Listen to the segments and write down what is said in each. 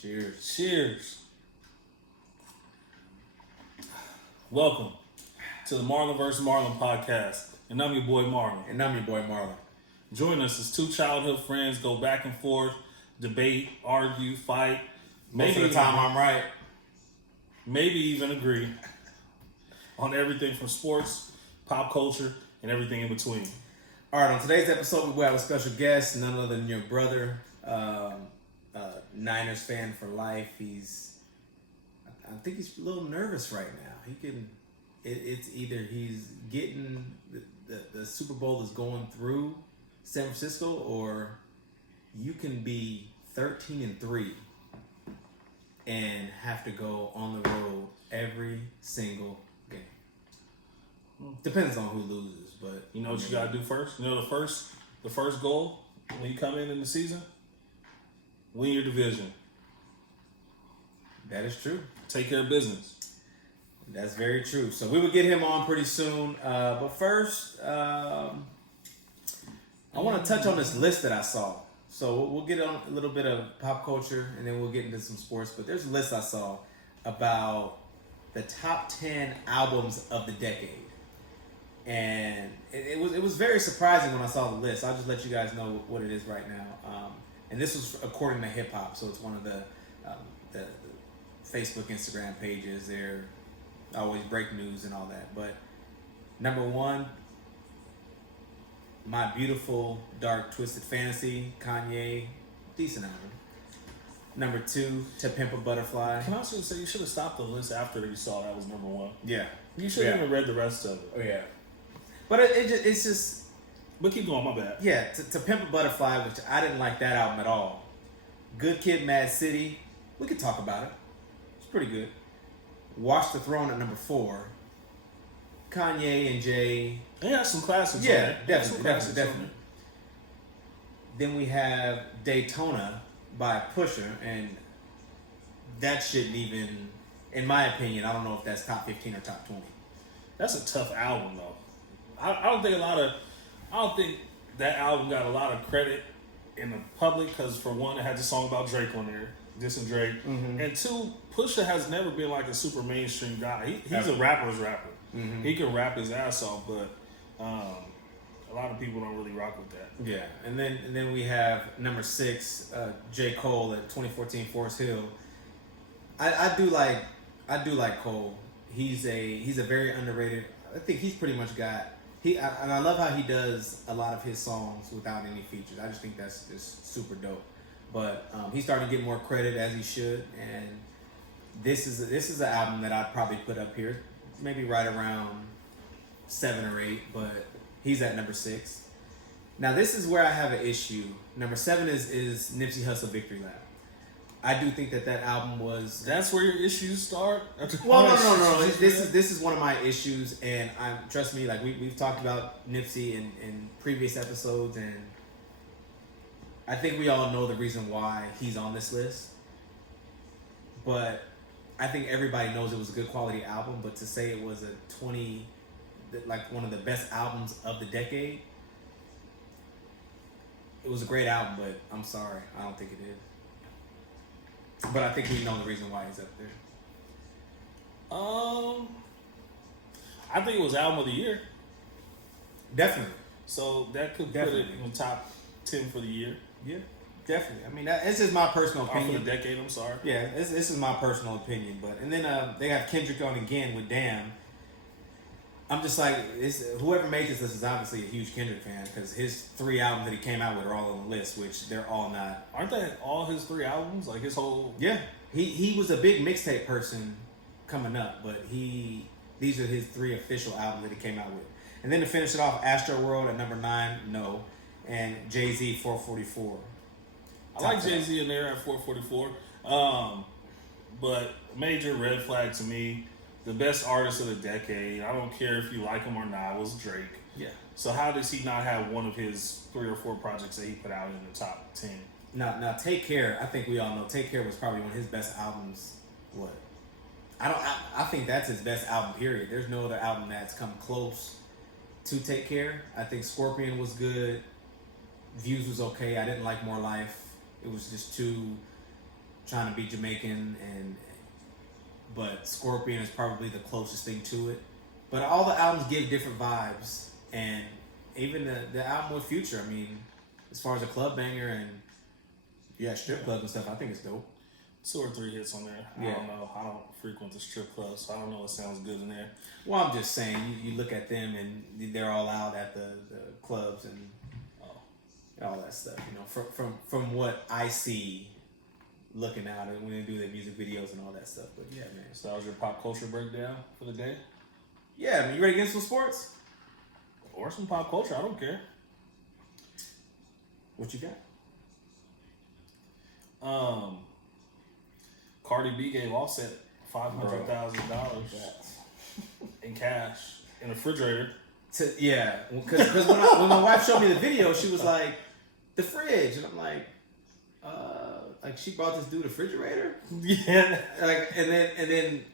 Cheers. Cheers. Welcome to the Marlon vs. Marlon podcast. And I'm your boy Marlon. And I'm your boy Marlon. Join us as two childhood friends go back and forth, debate, argue, fight. Most of the time I'm right. Maybe even agree on everything from sports, pop culture, and everything in between. All right, on today's episode, we have a special guest, none other than your brother, Niners fan for life. I think he's a little nervous right now. It's either he's getting the Super Bowl is going through San Francisco, or you can be 13-3 and have to go on the road every single game. Depends on who loses, but you know what you gotta do first? You know the first goal when you come in the season? Win your division. That is true. Take care of business. That's very true. So we will get him on pretty soon. But first, I want to touch on this list that I saw. So we'll get on a little bit of pop culture, and then we'll get into some sports. But there's a list I saw about the top 10 albums of the decade. And it was very surprising when I saw the list. I'll just let you guys know what it is right now. And this was according to hip hop, so it's one of the Facebook, Instagram pages. They're always break news and all that. But number one, My Beautiful Dark Twisted Fantasy, Kanye, decent album. Number two, To Pimp a Butterfly. Can I also say you should have stopped the list after you saw that was number one? Yeah, You should have even read the rest of it. Oh yeah, but it's just. But keep going, my bad. Yeah, to Pimp a Butterfly, which I didn't like that album at all. Good Kid, Mad City, we could talk about it. It's pretty good. Watch the Throne at number 4. Kanye and Jay. They got some classics. Yeah, on definitely. Then we have Daytona by Pusha, and that shouldn't even, in my opinion, I don't know if that's top 15 or top 20. That's a tough album, though. I don't think that album got a lot of credit in the public because, for one, it had the song about Drake on there, dissing Drake, and two, Pusha has never been like a super mainstream guy. He's a rapper's rapper. He can rap his ass off, but a lot of people don't really rock with that. Yeah, and then we have number 6, J. Cole at 2014 Forest Hill. I do like Cole. He's a very underrated. I think he's pretty much got. And I love how he does a lot of his songs without any features. I just think that's just super dope. But he's starting to get more credit, as he should. And this is an album that I'd probably put up here, maybe right around 7 or 8. But he's at number 6. Now this is where I have an issue. Number 7 is Nipsey Hussle Victory Lap. I do think that album was. That's where your issues start. Well, no. This is one of my issues, and trust me. Like we've talked about Nipsey in previous episodes, and I think we all know the reason why he's on this list. But I think everybody knows it was a good quality album. But to say it was like one of the best albums of the decade, it was a great album. But I'm sorry, I don't think it is. But I think we know the reason why he's up there. I think it was album of the year. Definitely. So that could put it in the top 10 for the year. Yeah, definitely. I mean, this is my personal opinion. Or for the decade, I'm sorry. Yeah, this is my personal opinion. But and then they have Kendrick on again with Damn. I'm just like, whoever made this list is obviously a huge Kendrick fan because his 3 albums that he came out with are all on the list, which they're all not. Aren't they all his 3 albums? Like his whole. Yeah, he was a big mixtape person coming up, but these are his 3 official albums that he came out with. And then to finish it off, Astro World at number 9, no, and Jay-Z 444. I like Jay-Z in there at 444, but major red flag to me. The best artist of the decade, I don't care if you like him or not, was Drake. Yeah. So how does he not have one of his 3 or 4 projects that he put out in the top 10? Now, Take Care. I think we all know Take Care was probably one of his best albums. What? I think that's his best album. Period. There's no other album that's come close to Take Care. I think Scorpion was good. Views was okay. I didn't like More Life. It was just too trying to be Jamaican, but Scorpion is probably the closest thing to it. But all the albums give different vibes, and even the album with Future, I mean, as far as a club banger and strip clubs and stuff, I think it's dope. 2 or 3 hits on there. Yeah. I don't know. I don't frequent the strip club, so I don't know what sounds good in there. Well, I'm just saying, you look at them and they're all out at the clubs and all that stuff. You know, from what I see, looking out and when they do their music videos and all that stuff. But yeah, man. So that was your pop culture breakdown for the day? Yeah, man. You ready to get into some sports? Or some pop culture, I don't care. What you got? Cardi B gave Offset $500,000 in cash in a refrigerator. Yeah, because when my wife showed me the video, she was like, the fridge, and I'm like she brought this dude a refrigerator. Yeah, and then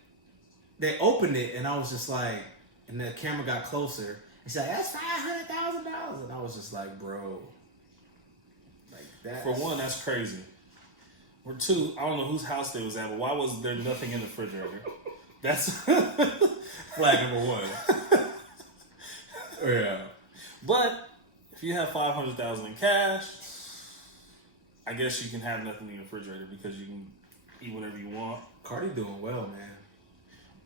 they opened it, and I was just like, and the camera got closer, and she's like, that's $500,000, and I was just like, bro, like that. For one, that's crazy. For two, I don't know whose house they was at, but why was there nothing in the refrigerator? That's flag number one. Yeah, but if you have $500,000 in cash, I guess you can have nothing in the refrigerator because you can eat whatever you want. Cardi doing well, man.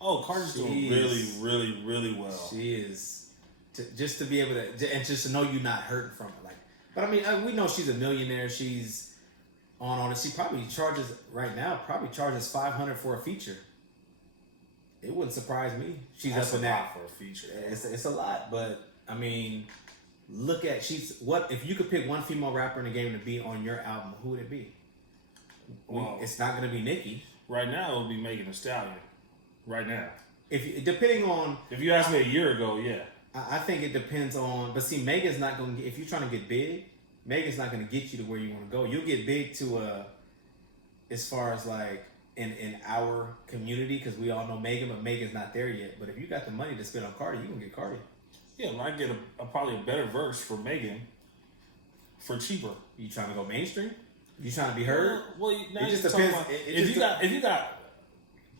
Oh, Cardi's doing really, really, really well. She is. Just to be able to, and just to know you're not hurting from it. Like, but I mean, we know she's a millionaire. She's on it. She probably charges right now. Probably charges $500 for a feature. It wouldn't surprise me. She's That's up in a that lot for a feature. It's a lot, but I mean, look at if you could pick one female rapper in the game to be on your album, who would it be? Well, it's not going to be Nicki. Right now, it would be Megan Thee Stallion. Right now, depending on if you asked me a year ago, yeah, I think it depends on. But see, Megan's not going to. If you're trying to get big, Megan's not going to get you to where you want to go. You'll get big to as far as like in our community, because we all know Megan, but Megan's not there yet. But if you got the money to spend on Cardi, you can get Cardi. Yeah, but I get probably a better verse for Megan for cheaper. You trying to go mainstream? You trying to be heard? Well, now it just depends. If you got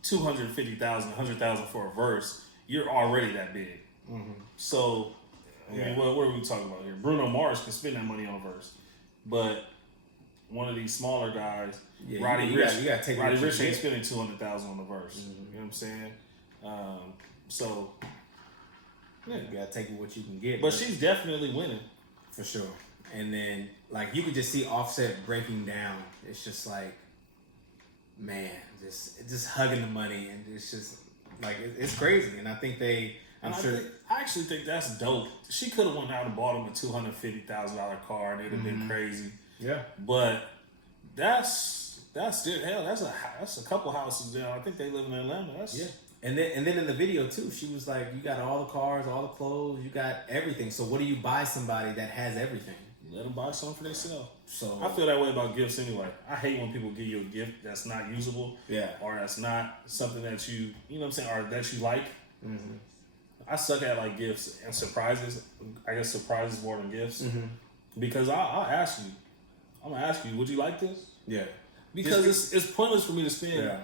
250,000, 100,000 for a verse, you're already that big. Mm-hmm. So, I mean, what are we talking about here? Bruno Mars can spend that money on a verse, but one of these smaller guys, Roddy Ricch ain't spending 200,000 on a verse. Mm-hmm. You know what I'm saying? So, yeah, you gotta take what you can get. But she's definitely winning for sure. And then, like, you could just see Offset breaking down. It's just like, man, just hugging the money, and it's just like it's crazy. And I think I actually think that's dope. She could have went out and bought him a $250,000 car, and it'd have been crazy. Yeah, but that's still hell. That's a couple houses down. I think they live in Atlanta. Yeah. And then in the video too, she was like, "You got all the cars, all the clothes, you got everything. So what do you buy somebody that has everything? Let them buy something for themselves." So I feel that way about gifts anyway. I hate when people give you a gift that's not usable, or that's not something that you know what I'm saying, or that you like. Mm-hmm. I suck at like gifts and surprises. I guess surprises more than gifts, because I'll ask you. I'm gonna ask you, would you like this? Yeah, because it's pointless for me to spend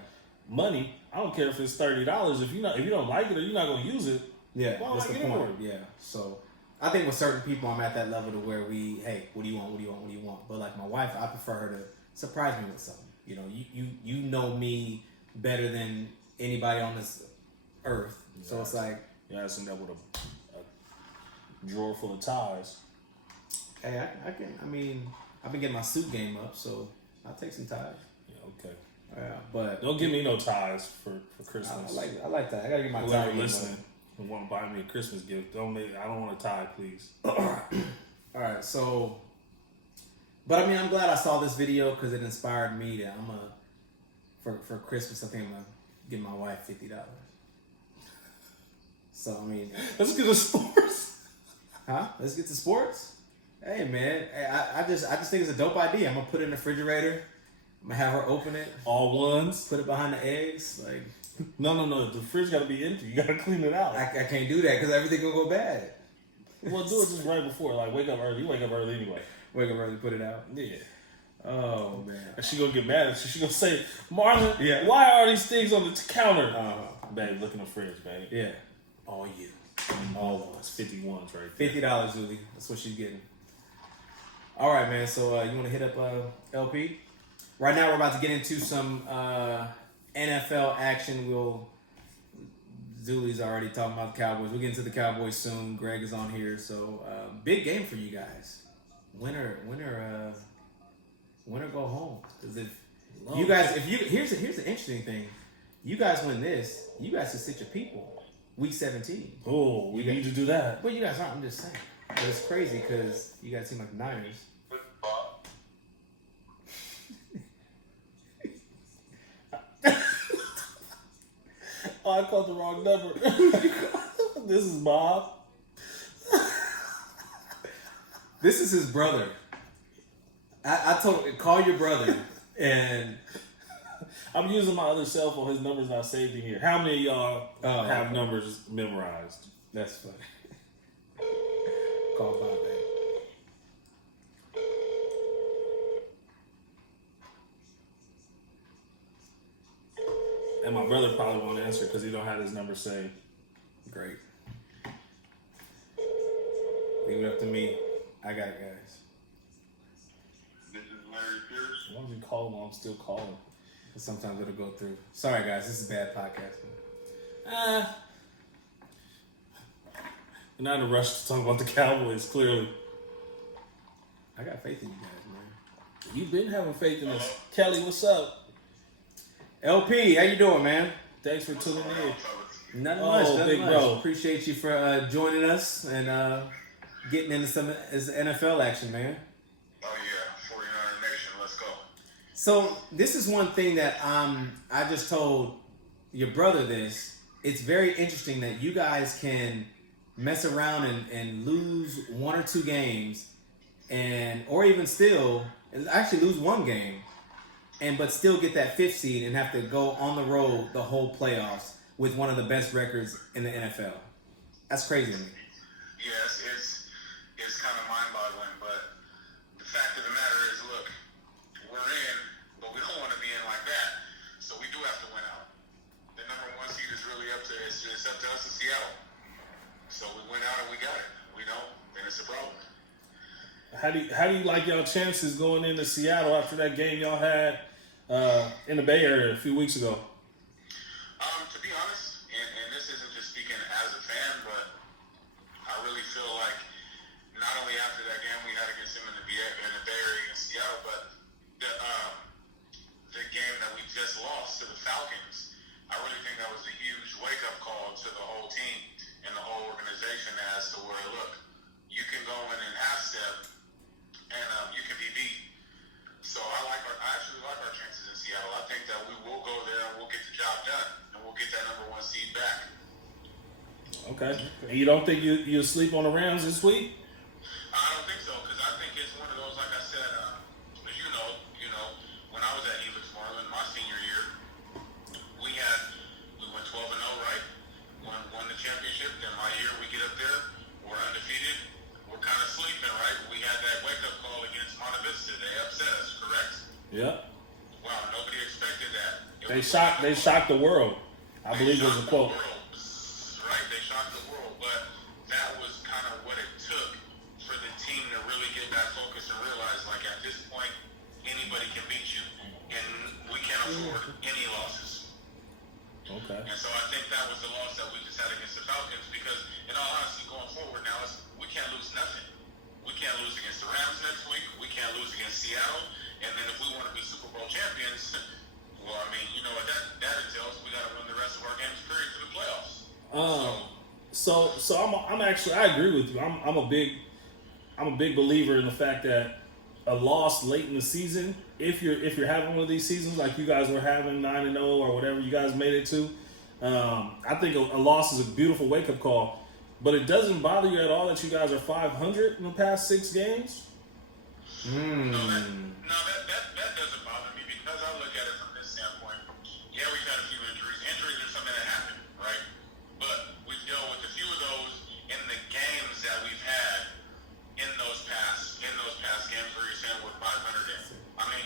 money. I don't care if it's $30. If you don't like it or you're not gonna use it, that's the point. Yeah, so I think with certain people, I'm at that level to where hey, what do you want? What do you want? What do you want? But like my wife, I prefer her to surprise me with something. You know, you know me better than anybody on this earth, so it's like I end up with a drawer full of ties. Hey, I can. I mean, I've been getting my suit game up, so I'll take some ties. Yeah, okay. Yeah, but don't give me no ties for Christmas. I like that. I gotta get my tie. Whoever listening and want to buy me a Christmas gift, I don't want a tie, please. All right, so, but I mean, I'm glad I saw this video because it inspired me that for Christmas, I think I'm gonna give my wife $50. So I mean, let's get to sports. Huh? Let's get to sports. Hey man, I just think it's a dope idea. I'm gonna put it in the refrigerator. I'm gonna have her open it. All ones. Put it behind the eggs. Like, no. The fridge gotta be empty. You gotta clean it out. I can't do that because everything will go bad. Well, do it just right before. Like, wake up early. You wake up early anyway. Wake up early, put it out. Yeah. Oh man. And she gonna get mad at you. She gonna say, Marlon, Yeah. why are these things on the counter? Babe, look in the fridge, babe. Yeah. All you. All ones. 51s right there. $50, Julie. That's what she's getting. All right, man. So you want to hit up LP? Right now, we're about to get into some NFL action. Zulie's already talking about the Cowboys. We'll get into the Cowboys soon. Greg is on here, so big game for you guys. Winner, go home. Because here's the interesting thing. You guys win this, you guys can sit your people. Week 17. Oh, we need to do that. Well, you guys aren't. I'm just saying. But it's crazy because you guys seem like the Niners. Oh, I called the wrong number. This is Bob. This is his brother. I told him, call your brother. And I'm using my other cell phone. His number's not saved in here. How many of y'all have numbers memorized? That's funny. Call Bob back. And my brother probably won't answer because he don't have his number saved. Great. Leave it up to me. I got it, guys. This is Larry Pierce. Why don't you call him while I'm still calling? Sometimes it'll go through. Sorry, guys. This is bad podcasting. You're not in a rush to talk about the Cowboys, clearly. I got faith in you guys, man. You've been having faith in us. Kelly, what's up? LP, how you doing, man? Thanks for tuning in. Nothing much, big much. bro. Appreciate you for joining us and getting into some NFL action, man. Oh yeah, 49er Nation, let's go. So this is one thing that I just told your brother this. It's very interesting that you guys can mess around and lose one or two games or even still actually lose one game but still get that 5th seed and have to go on the road the whole playoffs with one of the best records in the NFL. That's crazy to me. Yes, it's kind of mind-boggling, but the fact of the matter is, look, we're in, but we don't want to be in like that. So we do have to win out. The number 1 seed is really up to it's up to us in Seattle. So we went out and we got it. We don't, then it's a problem. How do you like y'all chances going into Seattle after that game y'all had in the Bay Area a few weeks ago? To be honest, and this isn't just speaking as a fan, but I really feel like not only after that game we had against him in the Bay Area against Seattle, but the game that we just lost to the Falcons, I really think that was a huge wake-up call to the whole team and the whole organization as to where, look, you can go in and half-step and you can be beat. So I actually like our chances in Seattle. I think that we will go there and we'll get the job done and we'll get that number 1 seed back. Okay. And you don't think you'll sleep on the Rams this week? I don't think so, because I think it's one of those, like I said, as you know, when I was at Helix Marlon, my senior year, we went 12-0, right? Won the championship. Then my year, we get up there, we're undefeated. We're kind of sleeping, right? We had that wake-up call against Monte Vista. They upset us, correct? Yeah. Wow, nobody expected that. They shocked the world. I believe it was a quote. Right, they shocked the world, but that was kind of what it took for the team to really get back focused and realize, like, at this point, anybody can beat you, and we can't afford any losses. Okay. And so I think that was the loss that we just had against the Falcons, because, in all honesty, going forward now, we can't lose nothing. We can't lose against the Rams next week. We can't lose against Seattle. And then if we want to be Super Bowl champions, well, I mean, you know what that entails. We got to win the rest of our games, period, to the playoffs. So I'm actually, I agree with you. I'm a big believer in the fact that a loss late in the season, if you're having one of these seasons like you guys were having 9-0 or whatever you guys made it to, I think a loss is a beautiful wake up call. But it doesn't bother you at all that you guys are 500 in the past 6 games? No, that doesn't bother me, because I look at it from this standpoint. Yeah, we've had a few injuries. Injuries are something that happen, right? But we've dealt with a few of those in the games that we've had in those past games where you're saying we're 500 in. I mean,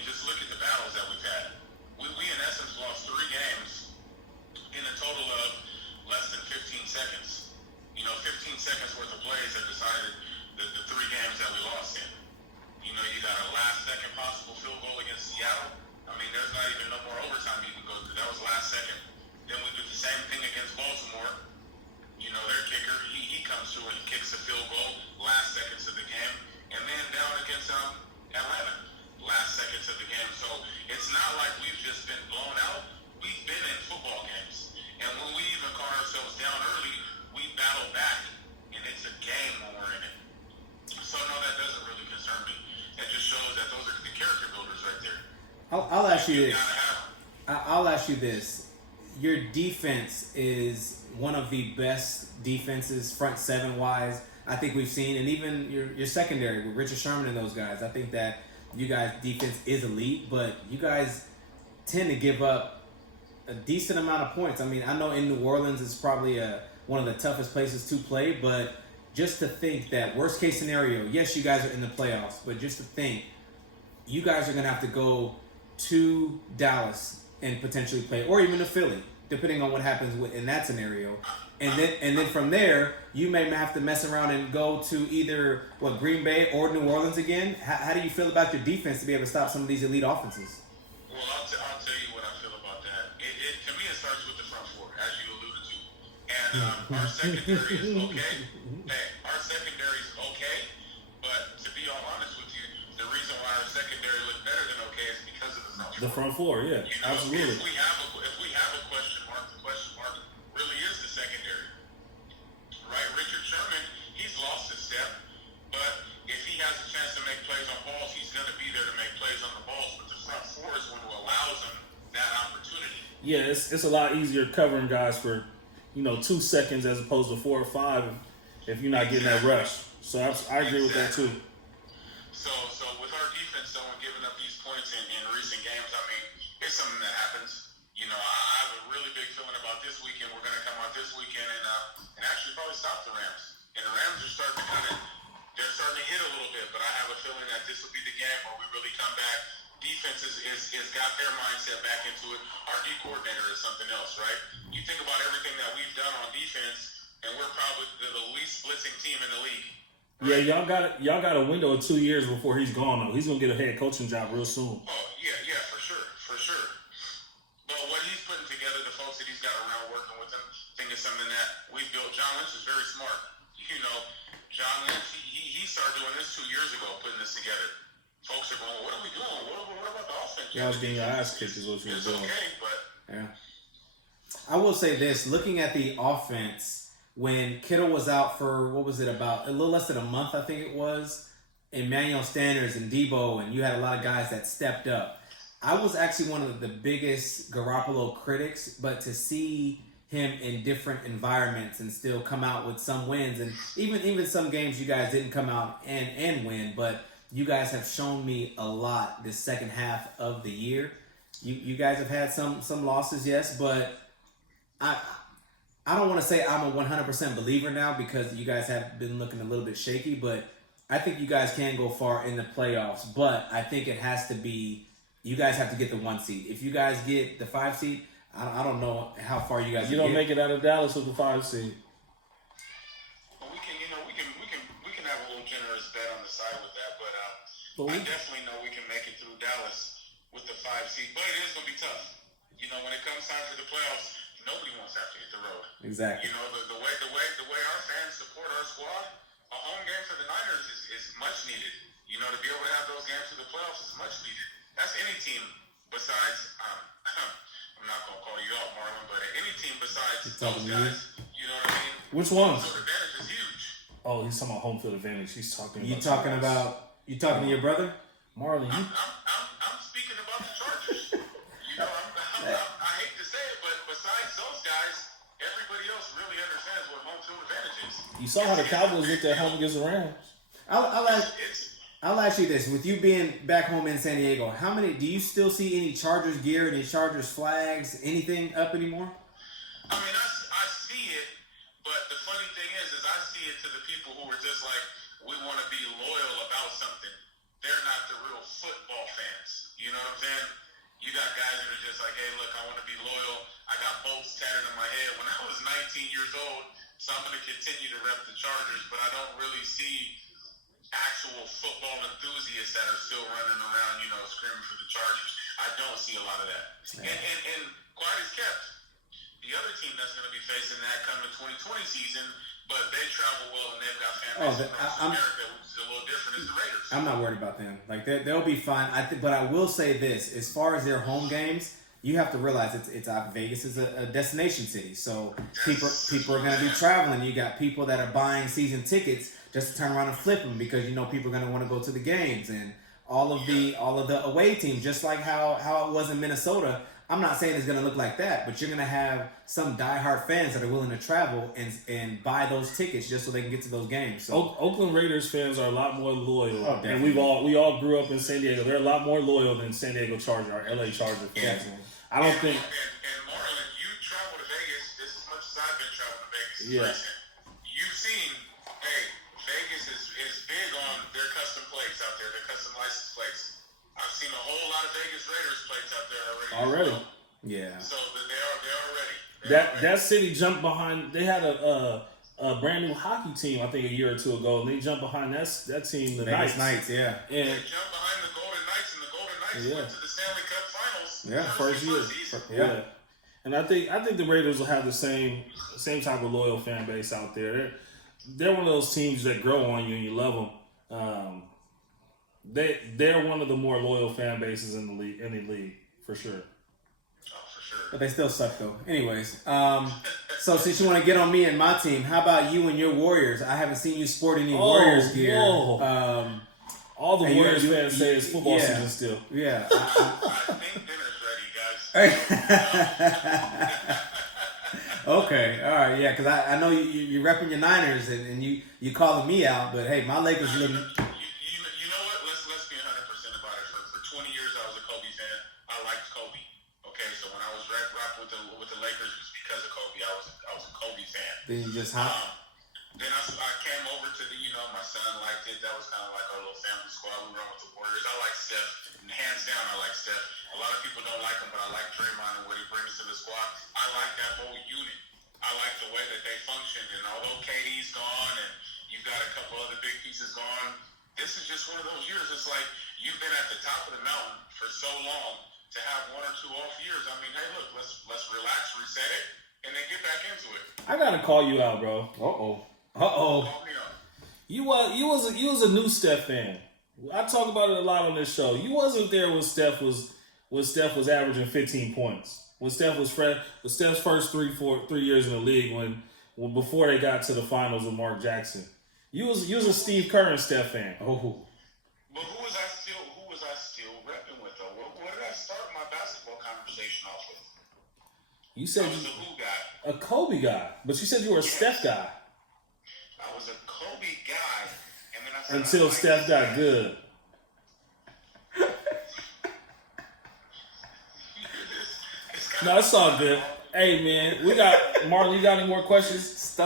impossible field goal against Seattle. I mean, there's not even no more overtime you can go through. That was last second. Then we did the same thing against Baltimore. You know, their kicker, he comes through and kicks a field goal last seconds of the game. And then down against Atlanta, last seconds of the game. So it's not like we've just been blown out. We've been in football games. And when we even caught ourselves down early, we battle back. And it's a game when we're in it. So no, that doesn't really concern me. It just shows that those are the character builders right there. I'll ask you this. I'll ask you this. Your defense is one of the best defenses, front seven wise, I think we've seen, and even your secondary with Richard Sherman and those guys. I think that you guys' defense is elite, but you guys tend to give up a decent amount of points. I mean, I know in New Orleans it's probably one of the toughest places to play, but just to think that worst case scenario, yes, you guys are in the playoffs, but just to think you guys are going to have to go to Dallas and potentially play, or even to Philly, depending on what happens in that scenario. And then from there, you may have to mess around and go to either Green Bay or New Orleans again. How do you feel about your defense to be able to stop some of these elite offenses? Well, I'll tell you what I feel about that. To me, it starts with the front four, as you alluded to. And our secondary is okay. Hey, our secondary is okay. But to be all honest with you, the reason why our secondary looked better than okay is because of the front four. The front four, yeah, you know, absolutely. If we have a question mark, the question mark really is the secondary. Right? Richard Sherman, he's lost his step. But if he has a chance to make plays on balls, he's going to be there to make plays on the balls. But the front four is what allows him that opportunity. Yeah, it's a lot easier covering guys for 2 seconds as opposed to 4 or 5 if you're not getting that rush. So I agree with that too. So with our defense though and giving up these points in recent games, I mean, it's something that happens. You know, I have a really big feeling about this weekend. We're going to come out this weekend and actually probably stop the Rams. And the Rams are starting to hit a little bit, but I have a feeling that this will be the game where we really come back. Defense is got their mindset back into it. Our D coordinator is something else, right? You think about everything that we've done on defense, and we're probably the least blitzing team in the league. Right? Yeah, y'all got a window of 2 years before he's gone though. He's gonna get a head coaching job real soon. Oh yeah, for sure. But what he's putting together, the folks that he's got around working with him, I think is something that we've built. John Lynch is very smart. You know, John Lynch, he started doing this 2 years ago, putting this together. Folks are going, what are we doing? What about the offense? Y'all was getting your ass kicked is what you were doing. Okay, but Yeah. I will say this, looking at the offense, when Kittle was out for, about a little less than a month, I think it was, Emmanuel Sanders and Debo, and you had a lot of guys that stepped up. I was actually one of the biggest Garoppolo critics, but to see him in different environments and still come out with some wins, and even some games you guys didn't come out and win, but you guys have shown me a lot this second half of the year. You guys have had some losses, yes, but I don't want to say I'm a 100% believer now because you guys have been looking a little bit shaky, but I think you guys can go far in the playoffs. But I think it has to be, you guys have to get the 1 seed. If you guys get the 5 seed, I don't know how far you guys. You don't make it out of Dallas with the 5 seed. well, we can have a little generous bet on the side with that, but I definitely know we can make it through Dallas with the 5 seed. But it is going to be tough. You know, when it comes time for the playoffs, nobody wants to have to hit the road. Exactly. You know, the way our fans support our squad, a home game for the Niners is much needed. You know, to be able to have those games for the playoffs is much needed. That's any team besides, I'm not going to call you out, Marlon, but any team besides those guys, you know what I mean? Which ones? So the advantage is huge. Oh, he's talking about home field advantage. He's talking about You talking to your brother? Marlon, you I'm speaking about the Chargers. You know, I hate to say it, but besides those guys, everybody else really understands what home field advantage is. You saw how the Cowboys looked at home against the Rams. I'll ask you this: with you being back home in San Diego, do you still see any Chargers gear, any Chargers flags, anything up anymore? I mean, I see it, but the funny thing is I see it to the people who are just like, we want to be loyal about something. They're not the real football fans. You know what I'm saying? You got guys that are just like, hey, look, I want to be loyal. I got bolts tatted on my head when I was 19 years old, so I'm going to continue to rep the Chargers, but I don't really see actual football enthusiasts that are still running around, screaming for the Chargers. I don't see a lot of that. Yeah. And quiet as kept, the other team that's going to be facing that coming 2020 season, but they travel well and they've got fan base across America, which is a little different, is the Raiders. I'm not worried about them. Like they'll be fine. But I will say this: as far as their home games, you have to realize it's Vegas is a destination city, so people are going to be traveling. You got people that are buying season tickets just to turn around and flip them because people are going to want to go to the games and all of the away teams, just like how it was in Minnesota. I'm not saying it's going to look like that, but you're going to have some diehard fans that are willing to travel and buy those tickets just so they can get to those games. So Oakland Raiders fans are a lot more loyal, and definitely. we all grew up in San Diego. They're a lot more loyal than San Diego Charger or LA Charger fans. Definitely. I don't think. And Marlon, you travel to Vegas just as much as I've been traveling to Vegas. Yeah. Listen, you've seen, Vegas is big on their custom plates out there, their custom license plates. I've seen a whole lot of Vegas Raiders plates out there already. Yeah. So they're already. That city jumped behind. They had a brand new hockey team, I think, a year or two ago, and they jumped behind that team, the Vegas Knights. Knights, yeah. They jumped behind the Golden Knights, and the Golden Knights went to the Stanley Cup Finals. Yeah, first year. Season. Yeah. And I think the Raiders will have the same type of loyal fan base out there. They're one of those teams that grow on you and you love them. They're one of the more loyal fan bases in the league for sure. But they still suck though. Anyways, so since you want to get on me and my team, how about you and your Warriors? I haven't seen you sport any Warriors gear. All the Warriors fans say it's football season still. Yeah. I think dinner's ready, guys. Okay, all right, yeah, because I know you're repping your Niners and you calling me out, but hey, my Lakers looking. You know what? Let's be 100% about it. For 20 years, I was a Kobe fan. I liked Kobe. Okay, so when I was rock with the Lakers, it was because of Kobe. I was a Kobe fan. Then you just Then I came over to my son liked it. That was kind of like our little family squad. We run with the Warriors. I like Steph. And hands down, I like Steph. A lot of people don't like him, but I like Draymond and what he brings to the squad. I like that whole unit. I like the way that they function. And although KD's gone and you've got a couple other big pieces gone, this is just one of those years. It's like you've been at the top of the mountain for so long to have one or two off years. I mean, hey, look, let's relax, reset it, and then get back into it. I gotta call you out, bro. Call me up. You was a new Steph fan. I talk about it a lot on this show. You wasn't there when Steph was averaging 15 points. When Steph's first 3 years in the league, when before they got to the finals with Mark Jackson. You was a Steve Kerr and Steph fan. Oh. But who was I still repping with though? What did I start my basketball conversation off with? You said I was a who guy. A Kobe guy, but you said you were a Steph guy. I was a Kobe guy, and then I said until Steph got good. No, it's all good. Hey man, we got Marlon. You got any more questions?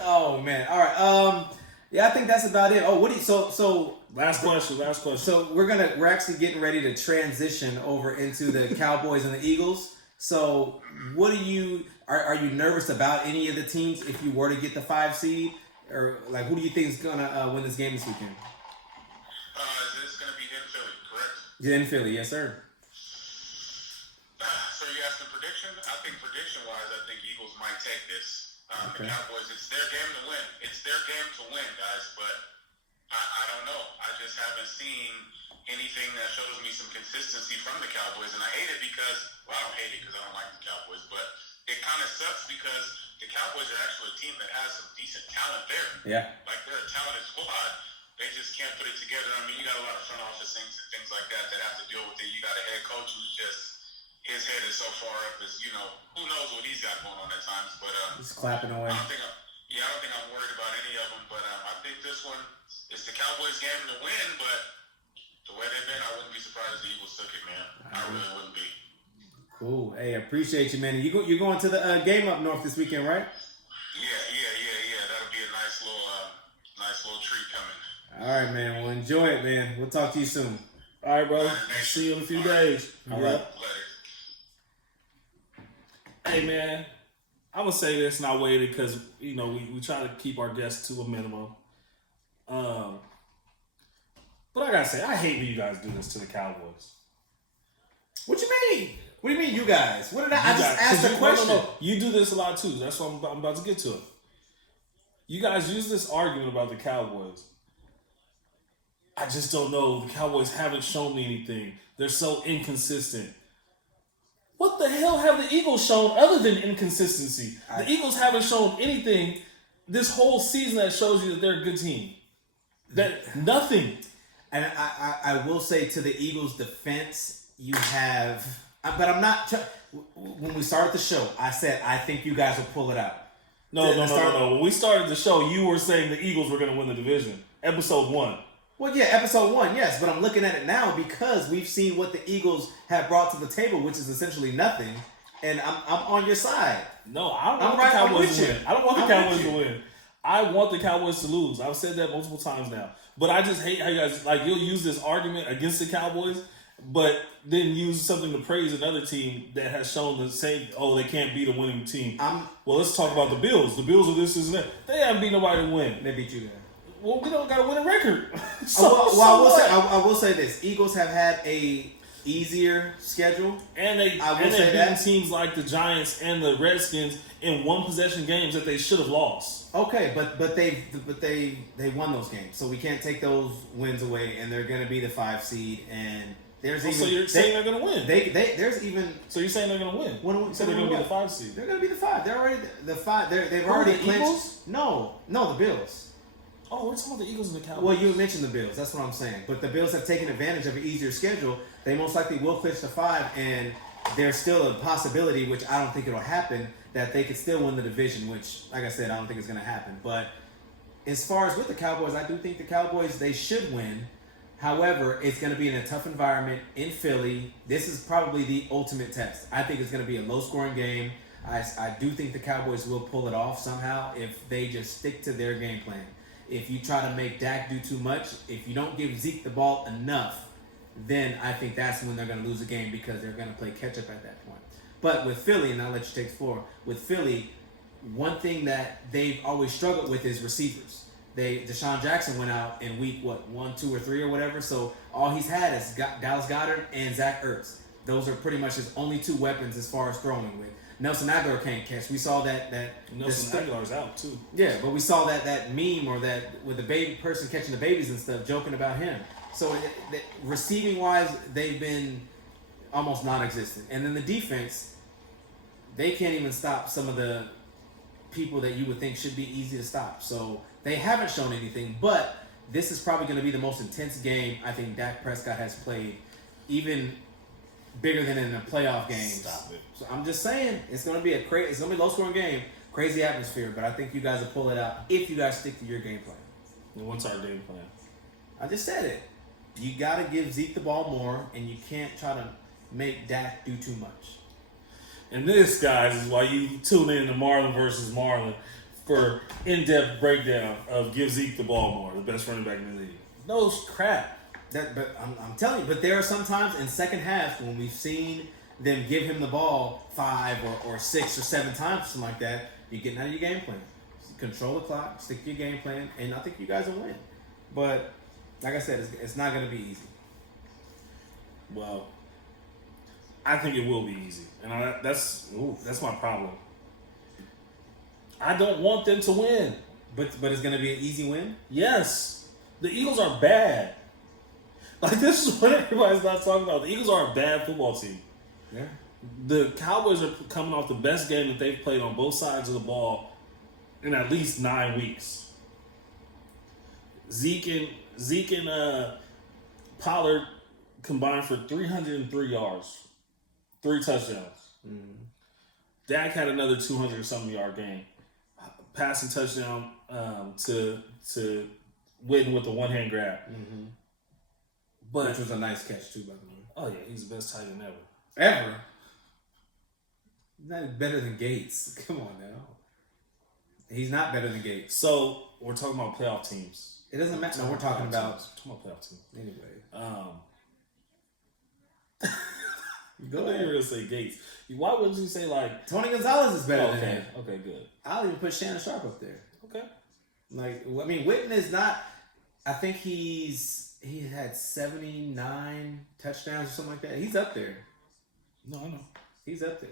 Oh man. All right. Yeah, I think that's about it. Oh, what do you? So. Last question. So we're actually getting ready to transition over into the Cowboys and the Eagles. So what are you nervous about any of the teams if you were to get the 5 seed, or like who do you think is gonna win this game this weekend? Is this gonna be in Philly, correct? Yeah, in Philly, yes sir. So you asking prediction? I think prediction-wise, I think Eagles might take this. Okay. The Cowboys, it's their game to win. It's their game to win, guys. But I don't know. I just haven't seen anything that shows me some consistency from the Cowboys, and I hate it because, well, I don't hate it because I don't like the Cowboys, but it kind of sucks because the Cowboys are actually a team that has some decent talent there. Yeah. Like they're a talented squad. They just can't put it together. I mean, you got a lot of front office things and things like that have to deal with it. You got a head coach who's just. His head is so far up as, who knows what he's got going on at times. But just clapping away. I don't think I'm worried about any of them. But I think this one is the Cowboys' game to win. But the way they've been, I wouldn't be surprised if the Eagles took it, man. I really wouldn't be. Cool. Hey, I appreciate you, man. You're going to the game up north this weekend, right? Yeah. That'll be a nice little treat coming. All right, man. Well, enjoy it, man. We'll talk to you soon. All right, bro. See you in a few days. All right. Later. Hey man, I'm gonna say this and I waited because we try to keep our guests to a minimum. But I gotta say, I hate when you guys do this to the Cowboys. What you mean? What do you mean, you guys? What did I just asked a question. No. You do this a lot too. That's what I'm about to get to it. You guys use this argument about the Cowboys. I just don't know. The Cowboys haven't shown me anything. They're so inconsistent. What the hell have the Eagles shown other than inconsistency? The Eagles haven't shown anything this whole season that shows you that they're a good team. Nothing. And I will say, to the Eagles' defense, you have... But I'm not... When we started the show, I said, I think you guys will pull it out. No. When we started the show, you were saying the Eagles were going to win the division. Episode 1. Well, yeah, episode 1, yes. But I'm looking at it now because we've seen what the Eagles have brought to the table, which is essentially nothing. And I'm on your side. No, I don't want the Cowboys to win. I don't want the Cowboys to win. I want the Cowboys to lose. I've said that multiple times now. But I just hate how you guys, like, you'll use this argument against the Cowboys, but then use something to praise another team that has shown the same, they can't beat a winning team. Well, let's talk about the Bills. The Bills are this, and that. They haven't beat nobody to win. They beat you there. Well, we don't got to win a record. I will say this. Eagles have had a easier schedule. And they've beaten teams like the Giants and the Redskins in one possession games that they should have lost. Okay, but they won those games, so we can't take those wins away. And they're going to be the 5 seed. And there's so you're saying they're going to win? There's even. So you're saying they're going to win? You said they're going to be the 5 seed. They're going to be the 5. They're already the 5. They've already clinched. Eagles? No, the Bills. Oh, we're talking about the Eagles and the Cowboys. Well, you mentioned the Bills. That's what I'm saying. But the Bills have taken advantage of an easier schedule. They most likely will clinch the 5, and there's still a possibility, which I don't think it'll happen, that they could still win the division, which, like I said, I don't think it's going to happen. But as far as with the Cowboys, I do think the Cowboys, they should win. However, it's going to be in a tough environment in Philly. This is probably the ultimate test. I think it's going to be a low-scoring game. I do think the Cowboys will pull it off somehow if they just stick to their game plan. If you try to make Dak do too much, if you don't give Zeke the ball enough, then I think that's when they're going to lose a game because they're going to play catch-up at that point. But with Philly, and I'll let you take the floor, with Philly, one thing that they've always struggled with is receivers. Deshaun Jackson went out in week, 1, 2, or 3 or whatever, so all he's had is Dallas Goedert and Zach Ertz. Those are pretty much his only 2 weapons as far as throwing with. Nelson Aguilar can't catch. We saw that Nelson Aguilar's out too. Yeah, but we saw that meme or that with the baby person catching the babies and stuff, joking about him. So receiving wise, they've been almost non-existent. And then the defense, they can't even stop some of the people that you would think should be easy to stop. So they haven't shown anything. But this is probably going to be the most intense game I think Dak Prescott has played, even bigger than in a playoff game. Stop it. So I'm just saying it's gonna be a low scoring game, crazy atmosphere, but I think you guys will pull it out if you guys stick to your game plan. And what's our game plan? I just said it. You gotta give Zeke the ball more, and you can't try to make Dak do too much. And this, guys, is why you tune in to Marlon versus Marlon for in-depth breakdown of give Zeke the ball more, the best running back in the league. No crap. But I'm telling you, but there are some times in second half when we've seen them give him the ball 5 or 6 or 7 times, something like that. You're getting out of your game plan. Control the clock, stick to your game plan, and I think you guys will win. But like I said, it's not going to be easy. Well, I think it will be easy, and that's my problem. I don't want them to win, but it's going to be an easy win. Yes, the Eagles are bad. Like, this is what everybody's not talking about. The Eagles are a bad football team. Yeah. The Cowboys are coming off the best game that they've played on both sides of the ball in at least 9 weeks. Zeke and Pollard combined for 303 yards, 3 touchdowns. Mm-hmm. Dak had another 200-something yard game. Passing touchdown to Witten with the one-hand grab. Mm-hmm. Which was a nice catch, too, by the way. Oh, yeah. He's the best tight end ever. Ever? He's not better than Gates. Come on, now. He's not better than Gates. So, we're talking about playoff teams. It doesn't matter. No, we're talking about playoff teams. Anyway. Go ahead. You were going to say Gates. Why wouldn't you say, like... Tony Gonzalez is better than him. Okay, good. I'll even put Shannon Sharp up there. Okay. Like, I mean, Witten is not... I think he's he had 79 touchdowns or something like that. He's up there. No, I know. He's up there.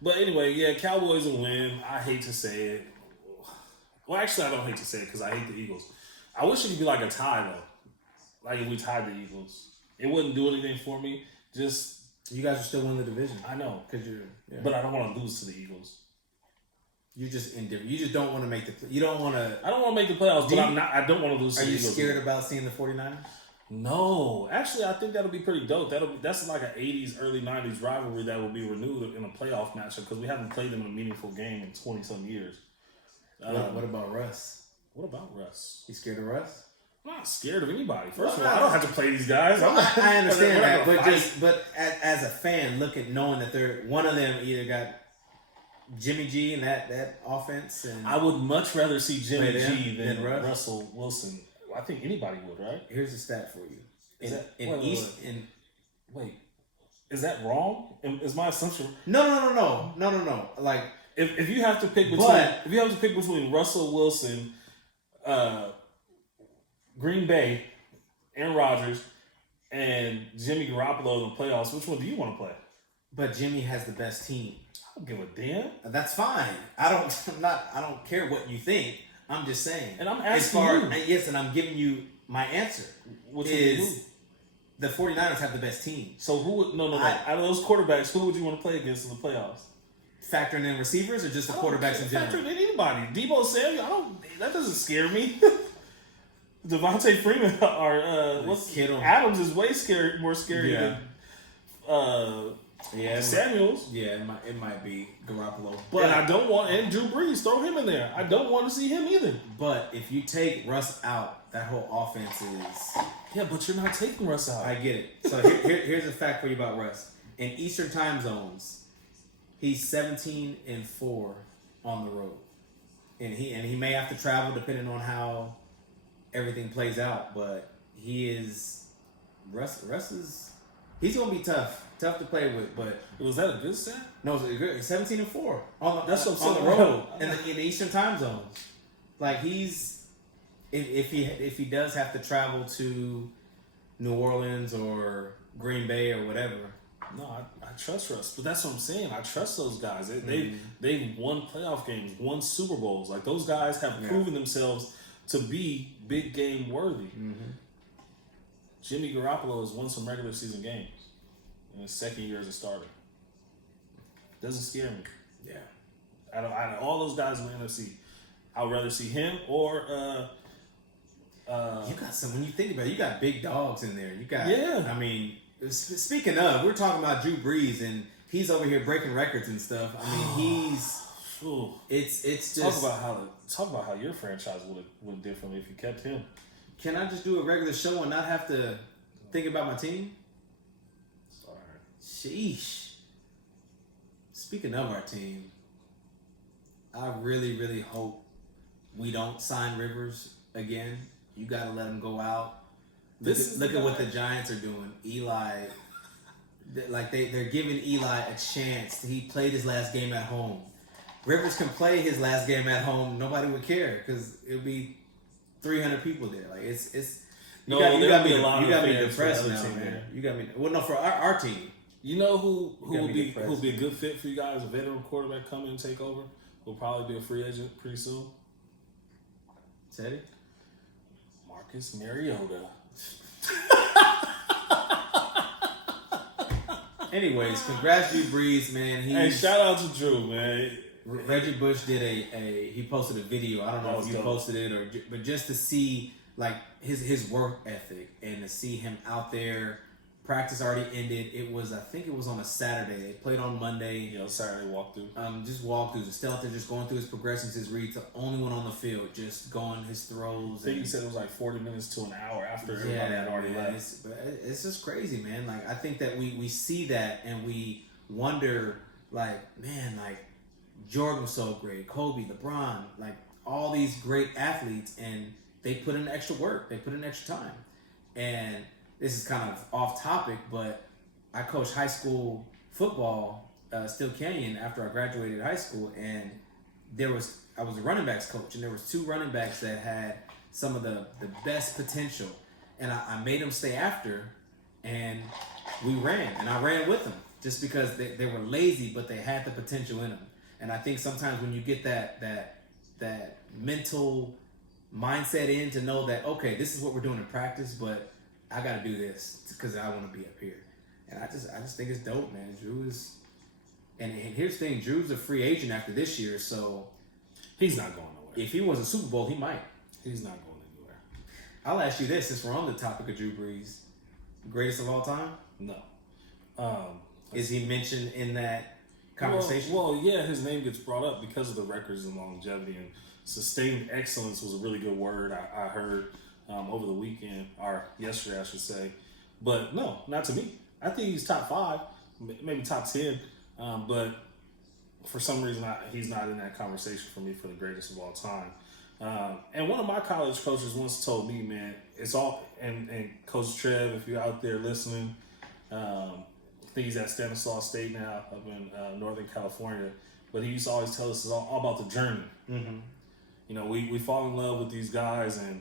But anyway, yeah, Cowboys will win. I hate to say it. Well, actually, I don't hate to say it because I hate the Eagles. I wish it could be like a tie, though. Like if we tied the Eagles. It wouldn't do anything for me. Just... You guys are still winning the division. I know. Because you're... Yeah. But I don't want to lose to the Eagles. You're just indifferent. You just don't want to make the... You don't want to... I don't want to make the playoffs, but I don't want to lose to the Eagles. Are you scared about seeing the 49ers? No. Actually, I think that'll be pretty dope. That's like an 80s, early 90s rivalry that will be renewed in a playoff matchup because we haven't played them in a meaningful game in 20-some years. What about Russ? What about Russ? You scared of Russ? I'm not scared of anybody. First of all, I don't have to play these guys. I understand that, but as a fan, knowing that they're one of them either got Jimmy G in that offense, and I would much rather see Jimmy G than Russ? Russell Wilson. I think anybody would, right? Here's a stat for you. Wait, is that wrong? Is my assumption? No. Like if you have to pick between Russell Wilson, Green Bay, Aaron Rodgers, and Jimmy Garoppolo in the playoffs, which one do you want to play? But Jimmy has the best team. I don't give a damn. That's fine. I don't care what you think. I'm just saying. And I'm asking you. Yes, and I'm giving you my answer. Which is the 49ers have the best team. So who would out of those quarterbacks, who would you want to play against in the playoffs? Factoring in receivers or just the quarterbacks in general? Factoring in anybody. Debo Samuel, that doesn't scare me. Devontae Freeman Adams is way more scary than Samuels. Yeah, it might be Garoppolo. But I don't want, and Drew Brees, throw him in there. I don't want to see him either. But if you take Russ out, that whole offense is... Yeah, but you're not taking Russ out. I get it. So here's a fact for you about Russ. In Eastern time zones, he's 17-4 on the road. And he may have to travel depending on how everything plays out, but Russ is he's gonna be tough to play with. But was that a good stat? No, it's good. 17-4 on the road in the Eastern time zones. Like if he does have to travel to New Orleans or Green Bay or whatever. No, I trust Russ, but that's what I'm saying. I trust those guys. They've won playoff games, won Super Bowls. Like those guys have proven themselves to be big game worthy. Mm-hmm. Jimmy Garoppolo has won some regular season games in his second year as a starter. Doesn't scare me. Yeah. Out of all those guys in the NFC, I would rather see him or you got some. When you think about it, you got big dogs in there. You got. Yeah. I mean, speaking of, we're talking about Drew Brees, and he's over here breaking records and stuff. I mean, he's. It's just talk about how your franchise would have went differently if you kept him. Can I just do a regular show and not have to think about my team? Sorry. Sheesh. Speaking of our team, I really, really hope we don't sign Rivers again. You got to let him go out. Look at what the Giants are doing. Eli, they're giving Eli a chance. He played his last game at home. Rivers can play his last game at home. Nobody would care because it would be 300 people there. Like it's. You got me depressed now, man. You got me. Well, no, for our team. You know who will be a good fit for you guys? A veteran quarterback come in and take over. Who'll probably be a free agent pretty soon. Teddy. Marcus Mariota. Anyways, congrats, Drew Brees, man. Hey, shout out to Drew, man. Reggie Bush did he posted a video. I don't know if you posted it but just to see like his work ethic and to see him out there. Practice already ended. I think it was on a Saturday. They played on Monday. Saturday walkthrough. Just walkthroughs. Still out there, just going through his progressions, his reads. The only one on the field, just going his throws. I think he said it was like 40 minutes to an hour after everybody had already left. It's just crazy, man. Like I think that we see that and we wonder, like, man, like Jordan was so great, Kobe, LeBron, like all these great athletes, and they put in extra work. They put in extra time, and this is kind of off topic, but I coached high school football, Still Canyon, after I graduated high school, and I was a running backs coach, and there was 2 running backs that had some of the best potential, and I made them stay after, and we ran, and I ran with them just because they were lazy, but they had the potential in them. And I think sometimes when you get that mental mindset in to know that, okay, this is what we're doing in practice, but I got to do this because I want to be up here. And I just think it's dope, man. Drew is, and here's the thing, Drew's a free agent after this year, so he's not going nowhere. If he was a Super Bowl, he might. He's not going anywhere. I'll ask you this, since we're on the topic of Drew Brees, greatest of all time? No. Is he mentioned in that conversation? Well, yeah, his name gets brought up because of the records and longevity, and sustained excellence was a really good word I heard over the weekend, or yesterday, I should say. But no, not to me. I think he's top 5, maybe top 10. But for some reason, he's not in that conversation for me for the greatest of all time. And one of my college coaches once told me, man, it's all, and Coach Trev, if you're out there listening, I think he's at Stanislaus State now up in Northern California, but he used to always tell us it's all about the journey. Mm-hmm. You know, we fall in love with these guys and,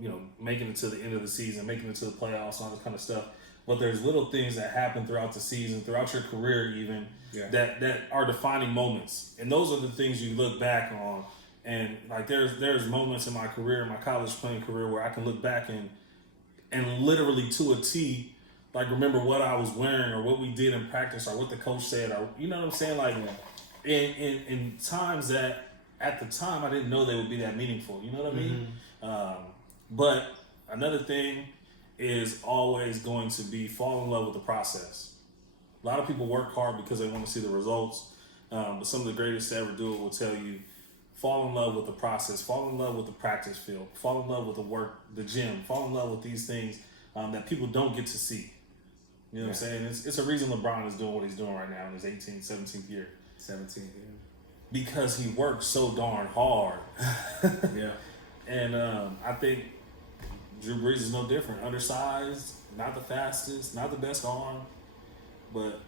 you know, making it to the end of the season, making it to the playoffs, and all this kind of stuff. But there's little things that happen throughout the season, throughout your career even, that are defining moments. And those are the things you look back on. And like there's moments in my career, my college playing career, where I can look back and literally to a T, like remember what I was wearing or what we did in practice or what the coach said, or you know what I'm saying? Like in times that at the time I didn't know they would be that meaningful. You know what I mean? Mm-hmm. But another thing is always going to be fall in love with the process. A lot of people work hard because they want to see the results, but some of the greatest to ever do it will tell you, fall in love with the process, fall in love with the practice field, fall in love with the work, the gym, fall in love with these things that people don't get to see. You know what I'm saying? It's a reason LeBron is doing what he's doing right now in his 18th, 17th year. 17th year. Because he works so darn hard. Yeah. And I think Drew Brees is no different. Undersized, not the fastest, not the best arm, but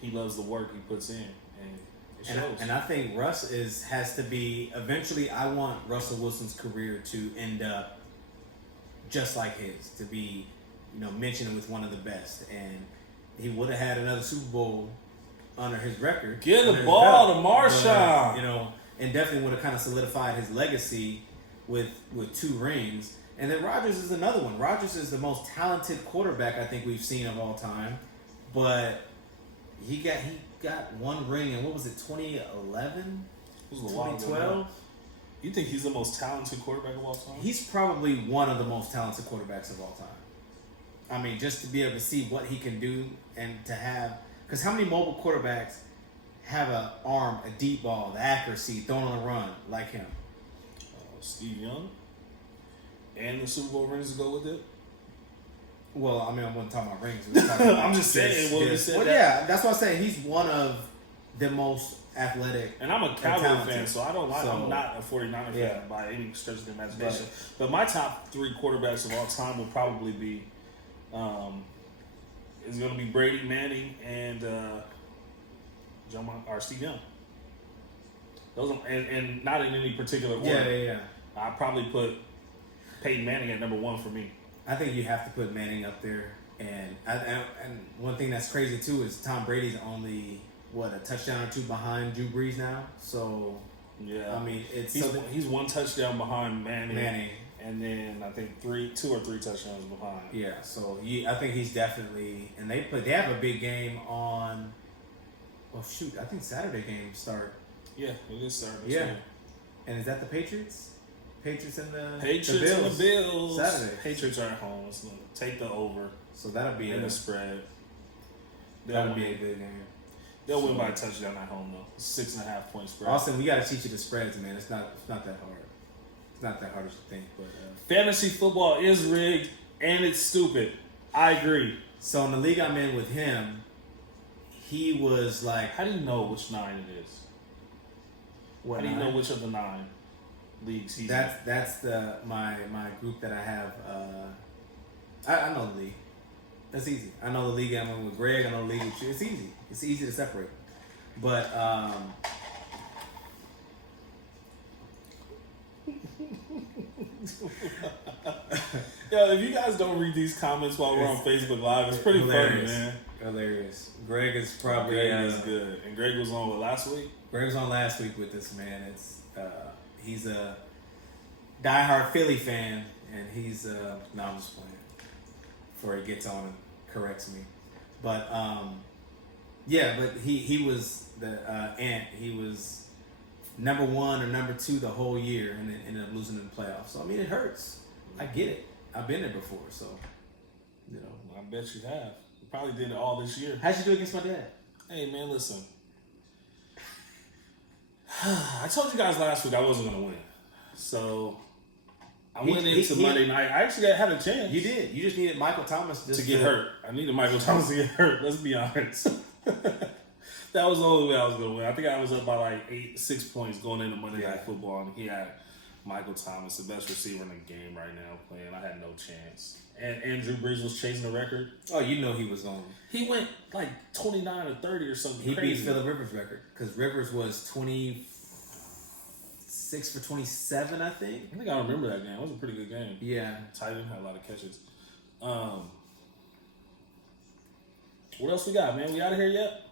he loves the work he puts in, and it shows. And I think Russ has to be, eventually I want Russell Wilson's career to end up just like his, to be, you know, mentioned with one of the best. And he would have had another Super Bowl under his record. Get the ball to Marshawn. You know, and definitely would have kind of solidified his legacy with 2 rings. And then Rodgers is another one. Rodgers is the most talented quarterback I think we've seen of all time. But he got 1 ring in, what was it, 2011? 2012? You think he's the most talented quarterback of all time? He's probably one of the most talented quarterbacks of all time. I mean, just to be able to see what he can do and to have, because how many mobile quarterbacks have an arm, a deep ball, the accuracy, throwing on a run like him? Steve Young. And the Super Bowl rings to go with it? Well, I mean, I wasn't talking about rings. I'm just saying. Yeah, that's what I'm saying. He's one of the most athletic. And I'm a Cowboy fan, so I don't like. I'm not a 49er fan by any stretch of the imagination. But my top 3 quarterbacks of all time will probably be, is going to be Brady, Manning, and Steve Young. Those are, and not in any particular order. Yeah. I probably put Peyton Manning at number 1 for me. I think you have to put Manning up there, and one thing that's crazy too is Tom Brady's only a touchdown or 2 behind Drew Brees now. So yeah, I mean he's 1 touchdown behind Manning, and then I think 2 or 3 touchdowns behind. Yeah, so I think he's definitely, and they have a big game on. Well, shoot, I think Saturday games start. Yeah, it is Saturday. Yeah, and is that the Patriots? Patriots and the Bills. Saturday. Patriots are at home. So take the over. So that'll be in the spread. That'll be a good game. They'll win by a touchdown at home though. 6.5 point spread. Austin, we got to teach you the spreads, man. It's not that hard. It's not that hard as you think. But fantasy football is rigged and it's stupid. I agree. So in the league I'm in with him, he was like, how do you know which 9 it is? How do you know which of the 9? Leagues he's that's my group that I have. I know the league. That's easy. I know the league I'm in with Greg. I know the league with you. It's easy. It's easy to separate. But Yo, if you guys don't read these comments while we're on Facebook Live, it's pretty hilarious. funny, man. Hilarious. Greg is probably Greg is good, and Greg was on last week. Greg was on last week with this man. It's he's a diehard Philly fan, and he's no, I'm just playing. Before he gets on and corrects me, but yeah, but he was the Ant. He was number 1 or number 2 the whole year, and then ended up losing in the playoffs. So I mean, it hurts. I get it. I've been there before, so you know. I bet you have. You probably did it all this year. How'd you do against my dad? Hey man, listen. I told you guys last week I wasn't gonna win, so I went into Monday night. I actually had a chance. You did. You just needed Michael Thomas to get hurt. I needed Michael Thomas to get hurt. Let's be honest. That was the only way I was going to win. I think I was up by like 6 points going into Monday Night Football, and he had Michael Thomas, the best receiver in the game right now, playing. I had no chance. And Drew Brees was chasing the record. Oh, you know he was going. He went like 29 or 30 or something. He crazy. beat Phillip Rivers' record because Rivers was 26 for 27, I think. I think I remember that game. It was a pretty good game. Yeah. Tight end had a lot of catches. What else we got, man? We out of here yet?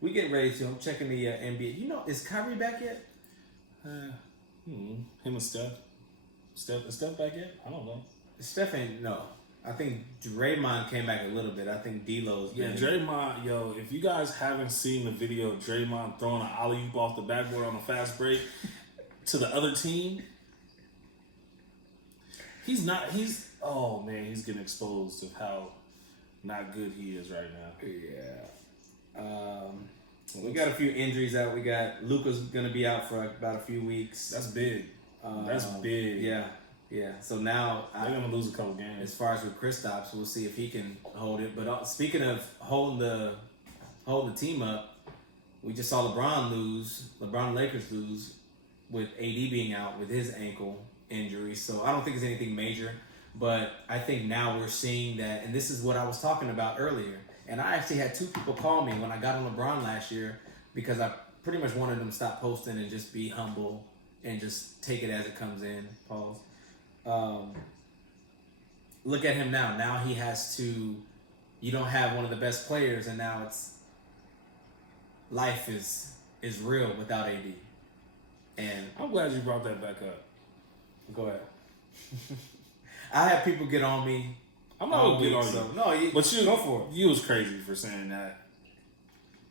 We getting ready to. I'm checking the NBA. You know, is Kyrie back yet? Him and Steph. Is Steph back yet? I don't know. Steph ain't, no. I think Draymond came back a little bit. I think D'Lo's been. Yeah, Draymond, yo, if you guys haven't seen the video of Draymond throwing an alley-oop off the backboard on a fast break to the other team, he's getting exposed of how not good he is right now. Yeah. We got a few injuries out. We got Luka's going to be out for about a few weeks. That's big. That's big. Yeah. So now they're going to lose a couple games. As far as with Kristaps, we'll see if he can hold it. But speaking of holding the team up, we just saw LeBron Lakers lose with AD being out with his ankle injury. So I don't think it's anything major. But I think now we're seeing that, and this is what I was talking about earlier. And I actually had 2 people call me when I got on LeBron last year because I pretty much wanted him to stop posting and just be humble and just take it as it comes in. Pause. Look at him now. Now he has to. You don't have one of the best players, and now it's life is real without AD. And I'm glad you brought that back up. Go ahead. I have people get on me. I'm not gonna get on so, you. No, but you go for it. You was crazy for saying that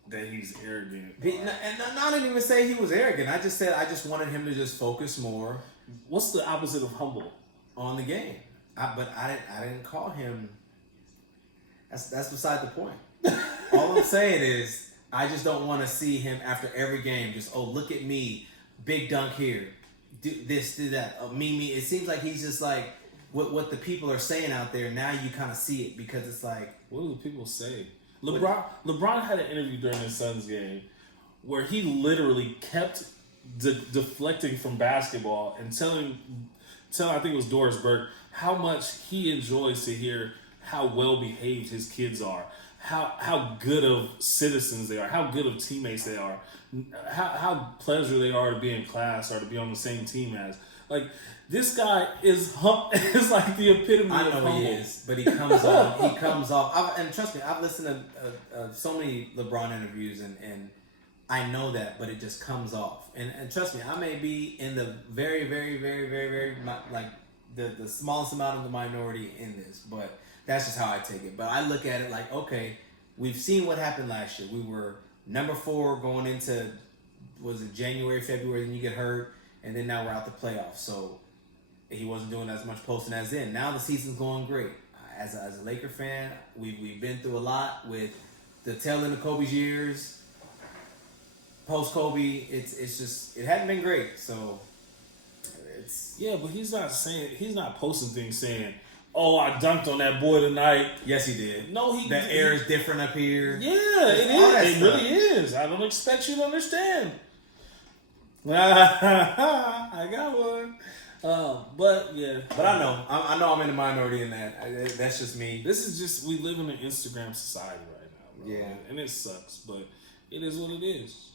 he's arrogant. And I didn't even say he was arrogant. I just said I just wanted him to just focus more. What's the opposite of humble? On the game. But I didn't call him. That's beside the point. All I'm saying is I just don't want to see him after every game just, oh, look at me, big dunk here, do this, do that, me. It seems like he's just like what the people are saying out there. Now you kind of see it because it's like, what do the people say? LeBron had an interview during his Suns game where he literally kept deflecting from basketball and telling I think it was Doris Burke how much he enjoys to hear how well behaved his kids are, how good of citizens they are, how good of teammates they are, how pleasure they are to be in class or to be on the same team as. Like, this guy is like the epitome of humble. He is, but he comes off. And trust me, I've listened to so many LeBron interviews, and I know that, but it just comes off. And trust me, I may be in the very, very, very, very, very, like the smallest amount of the minority in this, but that's just how I take it. But I look at it like, okay, we've seen what happened last year. We were number 4 going into, was it January, February, then you get hurt, and then now we're out the playoffs. So he wasn't doing as much posting as then. Now the season's going great. As a Laker fan, we've been through a lot with the tail end of Kobe's years. Post Kobe, it's just, it hadn't been great. So it's, but he's not posting things saying, oh, I dunked on that boy tonight. Yes, he did. No, the air is different up here. Yeah, it is. It really is. I don't expect you to understand. I got one. But I know. I know I'm in the minority in that. That's just me. This is just, we live in an Instagram society right now, bro. Yeah. And it sucks, but it is what it is.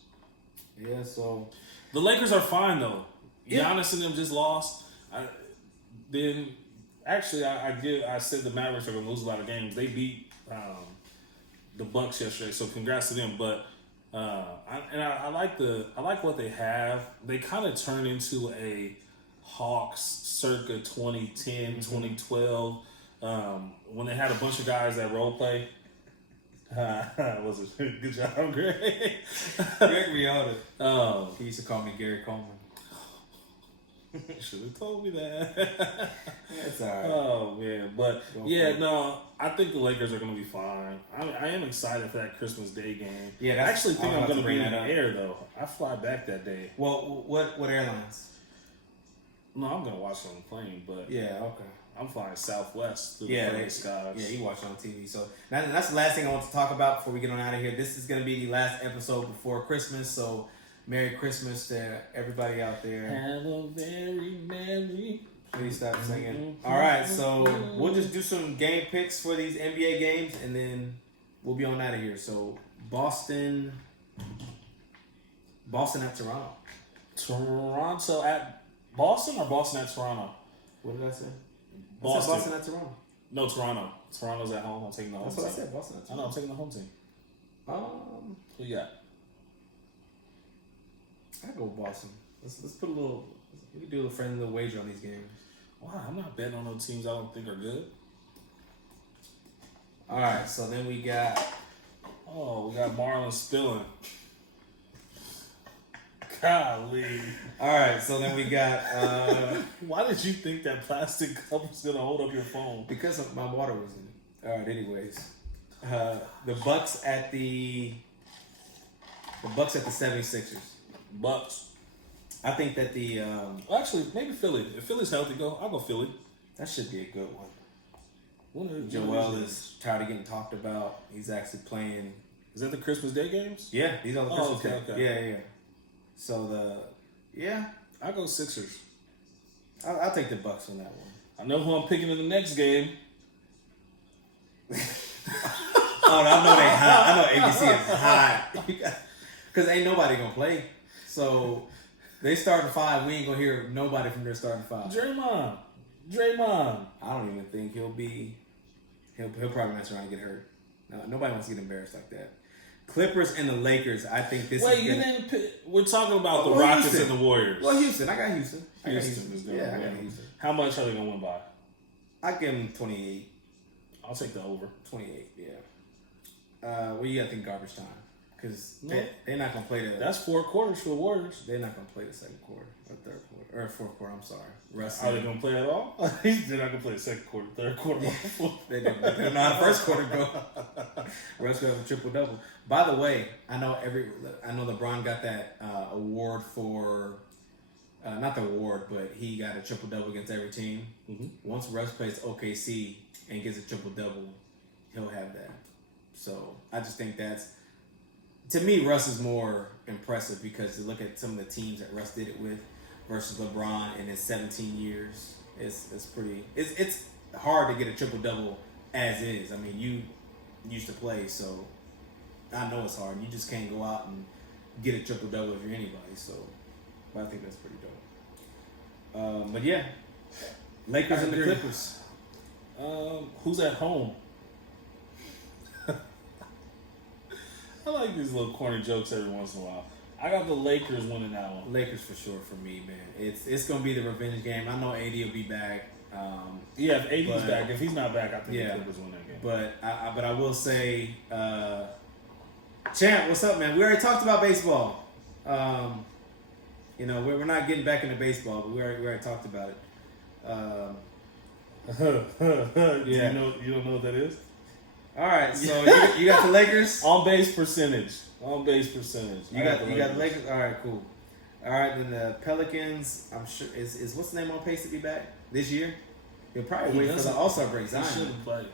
Yeah, so the Lakers are fine though. Yeah. Giannis and them just lost. then actually I said the Mavericks are going to lose a lot of games. They beat the Bucks yesterday, so congrats to them. But I like what they have. They kind of turn into a Hawks circa 2010, 2012, when they had a bunch of guys that role play. Was it good job, Greg? Greg Riota. He used to call me Gary Coleman. You should have told me that. That's all right. Oh man, but no, I think the Lakers are going to be fine. I am excited for that Christmas Day game. Yeah, I actually think I'm going to be in the up. air though. I fly back that day. Well, what airlines? No, I'm going to watch it on the plane, but yeah, okay. I'm flying Southwest through the friendly skies. Yeah, you watch it on TV. So that's the last thing I want to talk about before we get on out of here. This is going to be the last episode before Christmas, so Merry Christmas to everybody out there. Have a very merry. Please stop singing. All right, so we'll just do some game picks for these NBA games, and then we'll be on out of here. So Boston at Toronto. Toronto at Boston or Boston at Toronto? What did I say? Boston. I said Boston at Toronto. No, Toronto. Toronto's at home. I'm taking the home That's team. what I said. Boston at I Toronto. know, I'm taking the home team. Who you got? I go with Boston. Let's put a little. We can do a friendly little wager on these games. Wow, I'm not betting on those teams I don't think are good. All right, so then we got. Oh, we got Marlon spilling. Golly. All right, so then we got. Why did you think that plastic cup was gonna hold up your phone? Because my water was in it. All right, anyways, the Bucks at the 76ers. Bucks. I think that the Well, actually, maybe Philly. If Philly's healthy, I'll go Philly. that should be a good one. When Joel is tired of getting talked about. He's actually playing. Is that the Christmas Day games? Yeah, these are the Christmas okay, games. okay. Yeah. So I'll go Sixers. I'll take the Bucks on that one. I know who I'm picking in the next game. Oh, I know they hot. I know ABC is hot. Because ain't nobody gonna play. So they starting five. We ain't gonna hear nobody from their starting five. Draymond. I don't even think he'll probably mess around and get hurt. No, nobody wants to get embarrassed like that. Clippers and the Lakers. I think this. Wait, is you gonna, didn't pick. We're talking about the Well, Rockets Houston. and the Warriors. Well, Houston. I got Houston. Houston is going Yeah, I to got win. Houston. How much are they going to win by? I give them 28. I'll take the over. 28. Yeah. What do you got to think garbage time? Because No. they're not gonna play the. That's 4 quarters for the Warriors. They're not gonna play the second quarter or third quarter or fourth quarter. I'm sorry. Russ. Are they going to play at all? They're not going to play the second quarter, third quarter. They don't know how the first quarter go. Russ will have a triple double. By the way, I know LeBron got that award for not the award, but he got a triple double against every team. Mm-hmm. Once Russ plays OKC and gets a triple double, he'll have that. So I just think to me, Russ is more impressive because you look at some of the teams that Russ did it with versus LeBron in his 17 years. It's hard to get a triple double as is. I mean, you used to play, so I know it's hard. You just can't go out and get a triple double if you're anybody. So, but I think that's pretty dope. But yeah, Lakers I and the agree. Clippers. Who's at home? I like these little corny jokes every once in a while. I got the Lakers winning that one. Lakers for sure for me, man. It's gonna be the revenge game. I know AD will be back. Yeah, if AD's But- back. If he's not back, I think Yeah. the Clippers win that game. But I will say, Champ, what's up, man? We already talked about baseball. We're not getting back into baseball, but we already talked about it. Yeah. You don't know what that is? All right, so you got the Lakers. On base percentage. You got the Lakers. All right, cool. All right, then the Pelicans. I'm sure is what's the name on pace to be back this year? He'll probably wait for the All-Star break. He Zion. shouldn't play.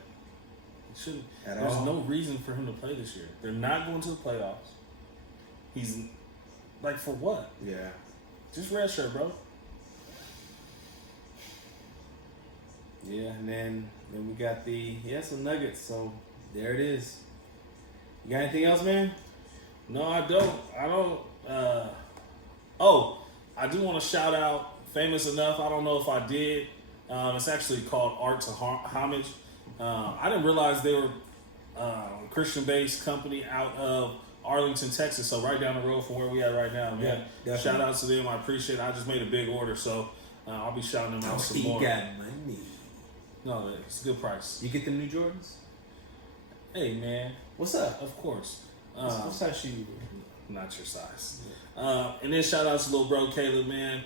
He shouldn't. At There's all. no reason for him to play this year. They're not going to the playoffs. He's like, for what? Yeah. Just redshirt, bro. Yeah, and then we got some Nuggets. So there it is. You got anything else, man? No, I don't. I do want to shout out Famous Enough. I don't know if I did. It's actually called Art to Homage. I didn't realize they were a Christian-based company out of Arlington, Texas, so right down the road from where we at right now, man. Yeah, shout out to them. I appreciate it. I just made a big order, so I'll be shouting them out some more. He got money. No, it's a good price. You get the new Jordans? Hey, man. What's up? Of course. What size shoe you wear? Not your size. And then shout out to little bro Caleb, man.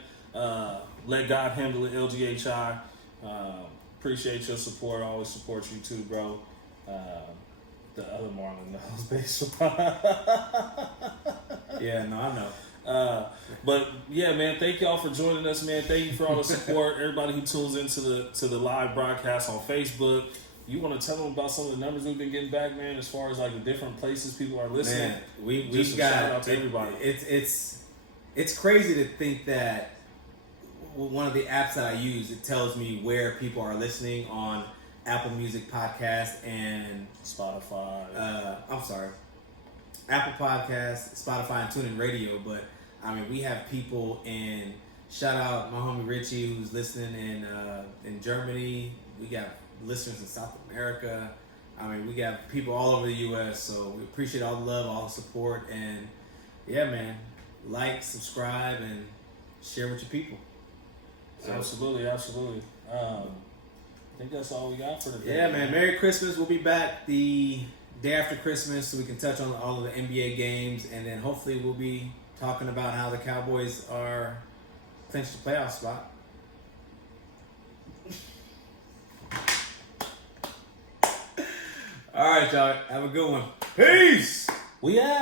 Let God handle it, LGHI. Appreciate your support. I always support you too, bro. The other Marlon knows baseball. Yeah, no, I know. But yeah, man, thank y'all for joining us, man. Thank you for all the support. Everybody who tunes into the live broadcast on Facebook. You want to tell them about some of the numbers we've been getting back, man, as far as like the different places people are listening? Man, we've got shout out to everybody. It's crazy to think that one of the apps that I use, it tells me where people are listening on Apple Music Podcast and Spotify. I'm sorry, Apple Podcast, Spotify, and TuneIn Radio. But I mean, we have people in. Shout out my homie Richie who's listening in Germany. We got listeners in South America. I mean, we got people all over the U.S. So we appreciate all the love, all the support, and yeah, man, like, subscribe, and share with your people. So, absolutely. I think that's all we got for today. Yeah, man. Merry Christmas. We'll be back the day after Christmas so we can touch on all of the NBA games, and then hopefully we'll be talking about how the Cowboys are clinched the playoff spot. All right, y'all. Have a good one. Peace. We out.